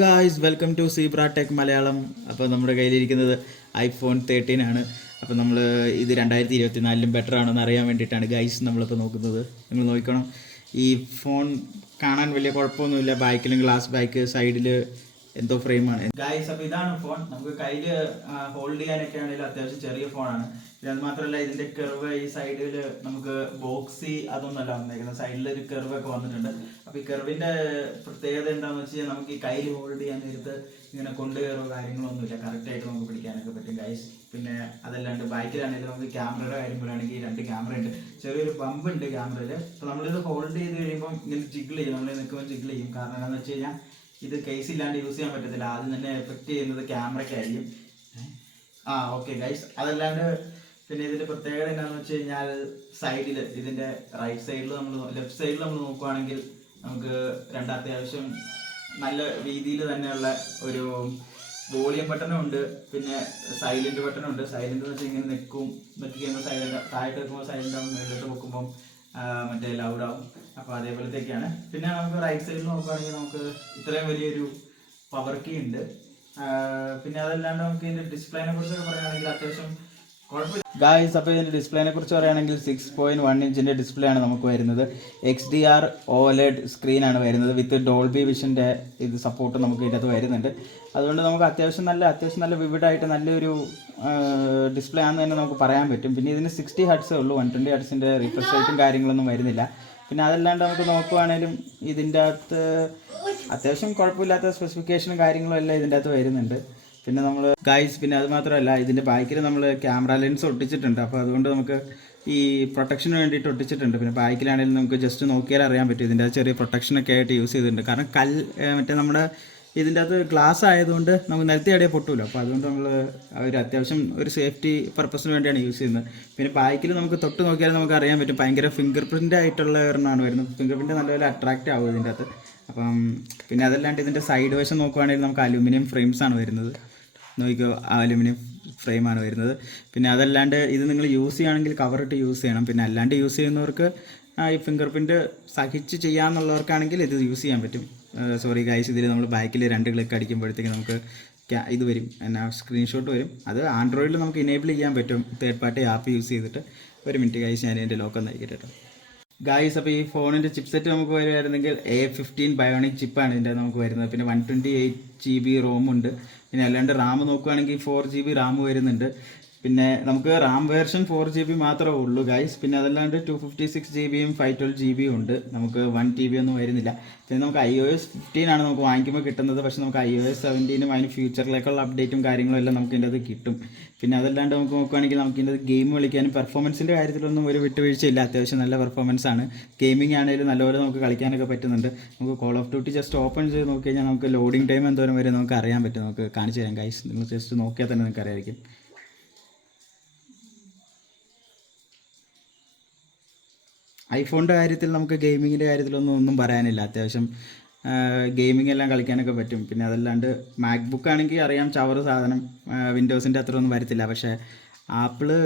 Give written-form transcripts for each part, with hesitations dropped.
Guys welcome to Zebra Tech Malayalam. അപ്പോൾ നമ്മുടെ കയ്യിലിരിക്കുന്നത് iPhone 13 ആണ്. അപ്പോൾ നമ്മൾ ഇത് 2024 ബെറ്റർ ആണോ എന്ന് അറിയാൻ വേണ്ടിയിട്ടാണ് ഗൈസ് നമ്മളിപ്പോൾ നോക്കുന്നത്. നിങ്ങൾ നോക്കണം, ഈ ഫോൺ കാണാൻ വലിയ കുഴപ്പമൊന്നുമില്ല. ബാക്കിലും ഗ്ലാസ് ബാക്ക്, സൈഡിൽ എന്തോ ഫ്രെയിമാണ് ഗൈസ്. അപ്പോൾ ഇതാണ് ഫോൺ. നമുക്ക് കയ്യിൽ ഹോൾഡ് ചെയ്യാനൊക്കെ ആണെങ്കിലും അത്യാവശ്യം ചെറിയ ഫോണാണ്. പിന്നെ അത് മാത്രമല്ല, ഇതിൻ്റെ കെർവ് ഈ സൈഡിൽ നമുക്ക് ബോക്സി അതൊന്നല്ല വന്നേക്കുന്നത്, സൈഡിൽ ഒരു കെർവ് ഒക്കെ വന്നിട്ടുണ്ട്. അപ്പോൾ ഈ കെർവിൻ്റെ പ്രത്യേകത എന്താണെന്ന് വെച്ച് കഴിഞ്ഞാൽ നമുക്ക് ഈ കയ്യിൽ ഹോൾഡ് ചെയ്യാൻ നേരത്ത് ഇങ്ങനെ കൊണ്ടുകയറോ കാര്യങ്ങളൊന്നുമില്ല, കറക്റ്റായിട്ട് നമുക്ക് പിടിക്കാനൊക്കെ പറ്റും ഗൈസ്. പിന്നെ അതല്ലാണ്ട് ബാക്കിലാണെങ്കിലും നമുക്ക് ക്യാമറയുടെ കാര്യം പറയുകയാണെങ്കിൽ 2 ക്യാമറ ഉണ്ട്, ചെറിയൊരു പമ്പ് ഉണ്ട് ക്യാമറയിൽ. അപ്പോൾ നമ്മളിത് ഹോൾഡ് ചെയ്ത് കഴിയുമ്പോൾ ഇങ്ങനെ ജിഗിൾ ചെയ്യും, നമ്മൾ നിൽക്കുമ്പോൾ ജിഗിൾ ചെയ്യും. കാരണം എന്താണെന്ന് വെച്ച് കഴിഞ്ഞാൽ ഇത് കേസ് ഇല്ലാണ്ട് യൂസ് ചെയ്യാൻ പറ്റത്തില്ല. ആദ്യം തന്നെ എഫക്റ്റ് ചെയ്യുന്നത് ക്യാമറയ്ക്കായിരിക്കും. Okay guys. അതല്ലാണ്ട് പിന്നെ ഇതിൻ്റെ പ്രത്യേകത എന്താണെന്ന് വെച്ച് കഴിഞ്ഞാൽ സൈഡിൽ, ഇതിൻ്റെ റൈറ്റ് സൈഡിൽ ലെഫ്റ്റ് സൈഡിൽ നമ്മൾ നോക്കുകയാണെങ്കിൽ നമുക്ക് അത്യാവശ്യം നല്ല രീതിയിൽ തന്നെയുള്ള ഒരു വോളിയം ബട്ടണും ഉണ്ട്. പിന്നെ സൈലൻറ്റ് ബട്ടണും ഉണ്ട്. സൈലൻറ്റ് എന്ന് വെച്ചാൽ ഇങ്ങനെ നെക്കി കഴിയുമ്പോൾ സൈലൻറ്റ്, താഴോട്ട് വെക്കുമ്പോൾ സൈലൻ്റ് ആവും, മേളിലോട്ട് വെക്കുമ്പം മറ്റേ ലൗഡാവും. അപ്പോൾ അതേപോലത്തേക്കാണ്. പിന്നെ നമുക്ക് റൈറ്റ് സൈഡിൽ നോക്കുകയാണെങ്കിൽ നമുക്ക് ഇത്രയും വലിയൊരു പവർ കീ ഉണ്ട്. പിന്നെ അതല്ലാണ്ട് നമുക്ക് ഇതിൻ്റെ ഡിസ്പ്ലേനെ കുറിച്ചൊക്കെ പറയുകയാണെങ്കിൽ അത്യാവശ്യം കുഴപ്പമില്ല ഗായ്സ്. അപ്പോൾ ഇതിൻ്റെ ഡിസ്പ്ലേനെ കുറിച്ച് പറയുകയാണെങ്കിൽ 6.1 ഇഞ്ചിൻ്റെ ഡിസ്പ്ലേ ആണ് നമുക്ക് വരുന്നത്. XDR OLED സ്ക്രീനാണ് വരുന്നത്. വിത്ത് ഡോൾബി വിഷൻ്റെ ഇത് സപ്പോർട്ട് നമുക്ക് ഇതിനകത്ത് വരുന്നുണ്ട്. അതുകൊണ്ട് നമുക്ക് അത്യാവശ്യം നല്ല വിവിഡായിട്ട് നല്ലൊരു ഡിസ്പ്ലേ ആണെന്ന് തന്നെ നമുക്ക് പറയാൻ പറ്റും. പിന്നെ ഇതിന് 60 ഹെർട്സേ ഉള്ളൂ, 120 ഹെർട്സിൻ്റെ റിഫ്രഷ് റേറ്റും കാര്യങ്ങളൊന്നും വരുന്നില്ല. പിന്നെ അതല്ലാണ്ട് നമുക്ക് നോക്കുവാണേലും ഇതിൻ്റെ അകത്ത് അത്യാവശ്യം കുഴപ്പമില്ലാത്ത സ്പെസിഫിക്കേഷനും കാര്യങ്ങളും എല്ലാം ഇതിൻ്റെ അകത്ത് വരുന്നുണ്ട്. പിന്നെ നമ്മൾ ഗൈസ്, പിന്നെ അത് മാത്രമല്ല, ഇതിൻ്റെ ബാക്കിൽ നമ്മൾ ക്യാമറ ലെൻസ് ഒട്ടിച്ചിട്ടുണ്ട്. അപ്പോൾ അതുകൊണ്ട് നമുക്ക് ഈ പ്രൊട്ടക്ഷന് വേണ്ടിയിട്ട് ഒട്ടിച്ചിട്ടുണ്ട്. പിന്നെ ബാക്കിലാണെങ്കിലും നമുക്ക് ജസ്റ്റ് നോക്കിയാൽ അറിയാൻ പറ്റും, ഇതിൻ്റെ ചെറിയ പ്രൊട്ടക്ഷനൊക്കെ ആയിട്ട് യൂസ് ചെയ്തിട്ടുണ്ട്. കാരണം മറ്റേ നമ്മുടെ ഇതിൻ്റെ അകത്ത് ഗ്ലാസ് ആയതുകൊണ്ട് നമുക്ക് നിലത്തി അടിയെ പൊട്ടില്ല. അപ്പോൾ അതുകൊണ്ട് നമ്മൾ അത്യാവശ്യം ഒരു സേഫ്റ്റി പർപ്പസിന് വേണ്ടിയാണ് യൂസ് ചെയ്യുന്നത്. പിന്നെ ബാക്കിൽ നമുക്ക് തൊട്ട് നോക്കിയാൽ നമുക്ക് അറിയാൻ പറ്റും, ഭയങ്കര ഫിംഗർ പ്രിൻ്റ് ആയിട്ടുള്ള ഒരെണ്ണമാണ് വരുന്നത്. ഫിംഗർ പ്രിൻ്റ് നല്ലപോലെ അട്രാക്റ്റ് ആവും ഇതിൻ്റെ അകത്ത്. അപ്പം പിന്നെ അതല്ലാണ്ട് ഇതിൻ്റെ സൈഡ് വശം നോക്കുവാണെങ്കിൽ നമുക്ക് അലൂമിനിയം ഫ്രെയിംസ് ആണ് വരുന്നത്. നോക്കിക്കോ, അലുമിനിയം ഫ്രെയിമാണ് വരുന്നത്. പിന്നെ അതല്ലാണ്ട് ഇത് നിങ്ങൾ യൂസ് ചെയ്യുകയാണെങ്കിൽ കവറിട്ട് യൂസ് ചെയ്യണം. പിന്നെ അല്ലാണ്ട് യൂസ് ചെയ്യുന്നവർക്ക് ഈ ഫിംഗർ പ്രിൻറ്റ് സഹിച്ച് ചെയ്യാമെന്നുള്ളവർക്കാണെങ്കിൽ ഇത് യൂസ് ചെയ്യാൻ പറ്റും. സോറി ഗൈസ്, ഇതിൽ നമ്മൾ ബാക്കിൽ 2 ക്ലിക്ക് അടിക്കുമ്പോഴത്തേക്ക് നമുക്ക് ഇത് വരും, സ്ക്രീൻഷോട്ട് വരും. അത് ആൻഡ്രോയിഡിൽ നമുക്ക് ഇനേബിൾ ചെയ്യാൻ പറ്റും, തേർഡ് പാർട്ടി ആപ്പ് യൂസ് ചെയ്തിട്ട്. ഒരു മിനിറ്റ് ഗൈസ്, ഞാൻ എൻ്റെ ലോക്ക് ഒന്ന് അയക്കട്ടെ കേട്ടോ ഗൈസ്. അപ്പോൾ ഈ ഫോണിൻ്റെ ചിപ്സെറ്റ് നമുക്ക് വരുമായിരുന്നെങ്കിൽ A15 ബയോണിക് ചിപ്പാണ് ഇതിൻ്റെ നമുക്ക് വരുന്നത്. പിന്നെ 128 GB റോമുണ്ട്. പിന്നെ അല്ലാണ്ട് റാം നോക്കുകയാണെങ്കിൽ 4 GB റാം വരുന്നുണ്ട്. പിന്നെ നമുക്ക് റാം വേർഷൻ 4 GB മാത്രമേ ഉള്ളൂ ഗൈസ്. പിന്നെ അതല്ലാണ്ട് 256 GBയും 512 GB ഉണ്ട്. നമുക്ക് 1 TB ഒന്നും വരുന്നില്ല. പിന്നെ നമുക്ക് iOS 15 ആണ് നമുക്ക് വാങ്ങിക്കുമ്പോൾ കിട്ടുന്നത്. പക്ഷേ നമുക്ക് iOS 17 അതിന് ഫ്യൂച്ചറിലേക്കുള്ള അപ്ഡേറ്റും കാര്യങ്ങളും എല്ലാം നമുക്ക് ഇതിൻ്റെ അത് കിട്ടും. പിന്നെ അതല്ലാണ്ട് നമുക്ക് നോക്കുകയാണെങ്കിൽ നമുക്ക് ഇതിൻ്റെ ഗെയിം കളിക്കാനും പെർഫോമൻസിൻ്റെ കാര്യത്തിലൊന്നും ഒരു വിട്ടുവീഴ്ചയില്ല. അത്യാവശ്യം നല്ല പെർഫോമൻസ് ആണ്. ഗെയിമിംഗ് ആണെങ്കിലും നല്ലപോലെ നമുക്ക് കളിക്കാനൊക്കെ പറ്റുന്നുണ്ട്. നമുക്ക് call of duty just open ചെയ്ത് നോക്കി കഴിഞ്ഞാൽ നമുക്ക് ലോഡിംഗ് ടൈം എന്തോരം വരെ നമുക്ക് അറിയാൻ പറ്റും. നമുക്ക് കാണിച്ചു തരാം ഗൈസ്, നിങ്ങൾ ജസ്റ്റ് നോക്കിയാൽ തന്നെ നിങ്ങൾക്ക് അറിയാമായിരിക്കും. ഐഫോണിൻ്റെ കാര്യത്തിൽ നമുക്ക് ഗെയിമിങ്ങിൻ്റെ കാര്യത്തിലൊന്നും പറയാനില്ല. അത്യാവശ്യം ഗെയിമിംഗ് എല്ലാം കളിക്കാനൊക്കെ പറ്റും. പിന്നെ അതല്ലാണ്ട് മാക്ബുക്ക് ആണെങ്കിൽ അറിയാം, ചവറ് സാധനം, വിൻഡോസിൻ്റെ അത്ര ഒന്നും വരത്തില്ല. പക്ഷേ ആപ്പിള്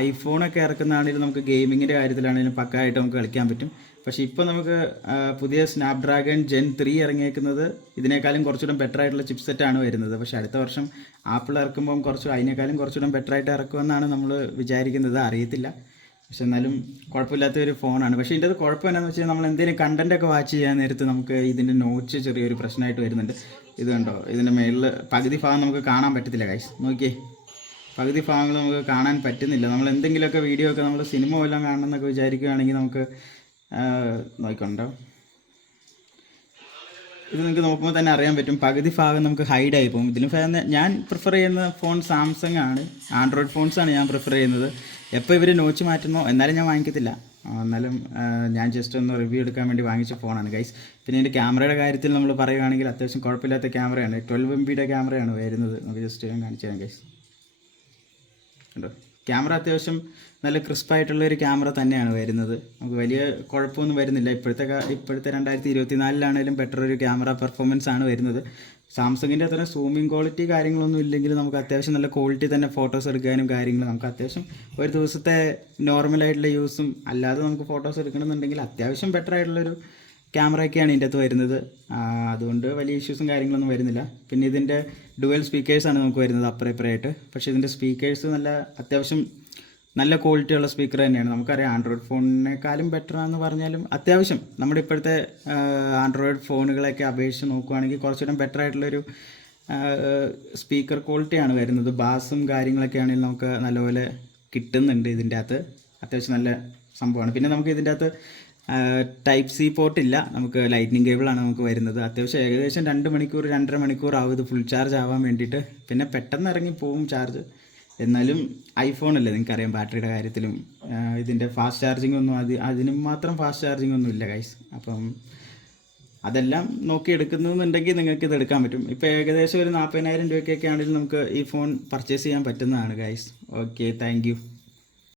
ഐഫോണൊക്കെ ഇറക്കുന്നതാണെങ്കിലും നമുക്ക് ഗെയിമിങ്ങിൻ്റെ കാര്യത്തിലാണെങ്കിലും പക്കായിട്ട് നമുക്ക് കളിക്കാൻ പറ്റും. പക്ഷേ ഇപ്പോൾ നമുക്ക് പുതിയ സ്നാപ്ഡ്രാഗൺ Gen 3 ഇറങ്ങിയേക്കുന്നത് ഇതിനേക്കാളും കുറച്ചുകൂടെ ബെറ്റർ ആയിട്ടുള്ള ചിപ്സെറ്റാണ് വരുന്നത്. പക്ഷേ അടുത്ത വർഷം ആപ്പിൾ ഇറക്കുമ്പം അതിനേക്കാളും കുറച്ചുകൂടെ ബെറ്റർ ആയിട്ട് ഇറക്കുമെന്നാണ് നമ്മൾ വിചാരിക്കുന്നത്. അറിയത്തില്ല, പക്ഷെ എന്നാലും കുഴപ്പമില്ലാത്തൊരു ഫോണാണ്. പക്ഷേ ഇതിൻ്റെ കുഴപ്പം എന്താണെന്ന് വെച്ചാൽ നമ്മൾ എന്തെങ്കിലും കണ്ടൻറ്റൊക്കെ വാച്ച് ചെയ്യാൻ നേരത്ത് നമുക്ക് ഇതിൻ്റെ നോച്ച് ചെറിയൊരു പ്രശ്നമായിട്ട് വരുന്നുണ്ട്. ഇത് കണ്ടോ, ഇതിൻ്റെ മേളിൽ പകുതി ഭാഗം നമുക്ക് കാണാൻ പറ്റത്തില്ല ഗൈസ്. നോക്കിയേ, പകുതി ഭാഗങ്ങൾ നമുക്ക് കാണാൻ പറ്റുന്നില്ല. നമ്മൾ എന്തെങ്കിലുമൊക്കെ വീഡിയോ ഒക്കെ നമ്മൾ സിനിമ വല്ലതും കാണണമെന്നൊക്കെ വിചാരിക്കുകയാണെങ്കിൽ നമുക്ക് നോക്കിക്കൊണ്ടോ, ഇത് നിങ്ങൾക്ക് നോക്കുമ്പോൾ തന്നെ അറിയാൻ പറ്റും, പകുതി ഭാഗം നമുക്ക് ഹൈഡായി പോകും. ഇതിലും ഞാൻ പ്രിഫർ ചെയ്യുന്ന ഫോൺ സാംസങ് ആണ്. ആൻഡ്രോയിഡ് ഫോൺസാണ് ഞാൻ പ്രിഫർ ചെയ്യുന്നത്. എപ്പോൾ ഇവർ നോച്ച് മാറ്റുന്നോ എന്നാലും ഞാൻ വാങ്ങിക്കത്തില്ല. എന്നാലും ഞാൻ ജസ്റ്റ് ഒന്ന് റിവ്യൂ എടുക്കാൻ വേണ്ടി വാങ്ങിച്ച ഫോണാണ് ഗൈസ്. പിന്നെ ഇതിൻ്റെ ക്യാമറയുടെ കാര്യത്തിൽ നമ്മൾ പറയുകയാണെങ്കിൽ അത്യാവശ്യം കുഴപ്പമില്ലാത്ത ക്യാമറയാണ്. 12 MB ക്യാമറയാണ് വരുന്നത്. നമുക്ക് ജസ്റ്റ് ഞാൻ കാണിച്ചു തരാം ഗൈസ്. കണ്ടോ, ക്യാമറ അത്യാവശ്യം നല്ല ക്രിസ്പായിട്ടുള്ളൊരു ക്യാമറ തന്നെയാണ് വരുന്നത്. നമുക്ക് വലിയ കുഴപ്പമൊന്നും വരുന്നില്ല. ഇപ്പോഴത്തെ 2024 ബെറ്റർ ഒരു ക്യാമറ പെർഫോമൻസ് ആണ് വരുന്നത്. സാംസങ്ങിൻ്റെ അത്ര സൂമിങ് ക്വാളിറ്റി കാര്യങ്ങളൊന്നും ഇല്ലെങ്കിൽ നമുക്ക് അത്യാവശ്യം നല്ല ക്വാളിറ്റി തന്നെ ഫോട്ടോസ് എടുക്കാനും കാര്യങ്ങളും നമുക്ക് അത്യാവശ്യം ഒരു ദിവസത്തെ നോർമലായിട്ടുള്ള യൂസും അല്ലാതെ നമുക്ക് ഫോട്ടോസ് എടുക്കണമെന്നുണ്ടെങ്കിൽ അത്യാവശ്യം ബെറ്റർ ആയിട്ടുള്ളൊരു ക്യാമറയൊക്കെയാണ് ഇതിൻ്റെ അകത്ത് വരുന്നത്. അതുകൊണ്ട് വലിയ ഇഷ്യൂസും കാര്യങ്ങളൊന്നും വരുന്നില്ല. പിന്നെ ഇതിൻ്റെ ഡുവൽ സ്പീക്കേഴ്സാണ് നമുക്ക് വരുന്നത് അപ്പുറം ഇപ്പുറമായിട്ട്. പക്ഷേ ഇതിൻ്റെ സ്പീക്കേഴ്സ് അത്യാവശ്യം നല്ല ക്വാളിറ്റിയുള്ള സ്പീക്കർ തന്നെയാണ്. നമുക്കറിയാം ആൻഡ്രോയിഡ് ഫോണിനേക്കാളും ബെറ്റർ ആണെന്ന് പറഞ്ഞാലും അത്യാവശ്യം നമ്മുടെ ഇപ്പോഴത്തെ ആൻഡ്രോയിഡ് ഫോണുകളൊക്കെ അപേക്ഷിച്ച് നോക്കുകയാണെങ്കിൽ കുറച്ചുകൂടെ ബെറ്റർ ആയിട്ടുള്ളൊരു സ്പീക്കർ ക്വാളിറ്റിയാണ് വരുന്നത്. ബാസും കാര്യങ്ങളൊക്കെ ആണെങ്കിൽ നമുക്ക് നല്ലപോലെ കിട്ടുന്നുണ്ട് ഇതിൻ്റെ അകത്ത്. അത്യാവശ്യം നല്ല സംഭവമാണ്. പിന്നെ നമുക്ക് ഇതിൻ്റെ അകത്ത് ടൈപ്പ് സി പോർട്ട് ഇല്ല, നമുക്ക് ലൈറ്റ്നിങ് കേബിളാണ് നമുക്ക് വരുന്നത്. അത്യാവശ്യം ഏകദേശം 2 മണിക്കൂർ 2.5 മണിക്കൂർ ആവും ഇത് ഫുൾ ചാർജ് ആവാൻ വേണ്ടിയിട്ട്. പിന്നെ പെട്ടെന്ന് ഇറങ്ങി പോവും ചാർജ്. എന്നാലും ഐഫോൺ അല്ലേ, നിങ്ങൾക്കറിയാം ബാറ്ററിയുടെ കാര്യത്തിലും ഇതിൻ്റെ ഫാസ്റ്റ് ചാർജിങ് ഒന്നും അതിനും മാത്രം ഫാസ്റ്റ് ചാർജിങ് ഒന്നും ഇല്ല ഗൈസ്. അപ്പം അതെല്ലാം നോക്കി എടുക്കുന്നുണ്ടെങ്കിൽ നിങ്ങൾക്ക് ഇത് എടുക്കാൻ പറ്റും. ഇപ്പോൾ ഏകദേശം ഒരു 40,000 രൂപയ്ക്കൊക്കെ ആണെങ്കിൽ നമുക്ക് ഈ ഫോൺ പർച്ചേസ് ചെയ്യാൻ പറ്റുന്നതാണ് ഗൈസ്. Okay, thank you.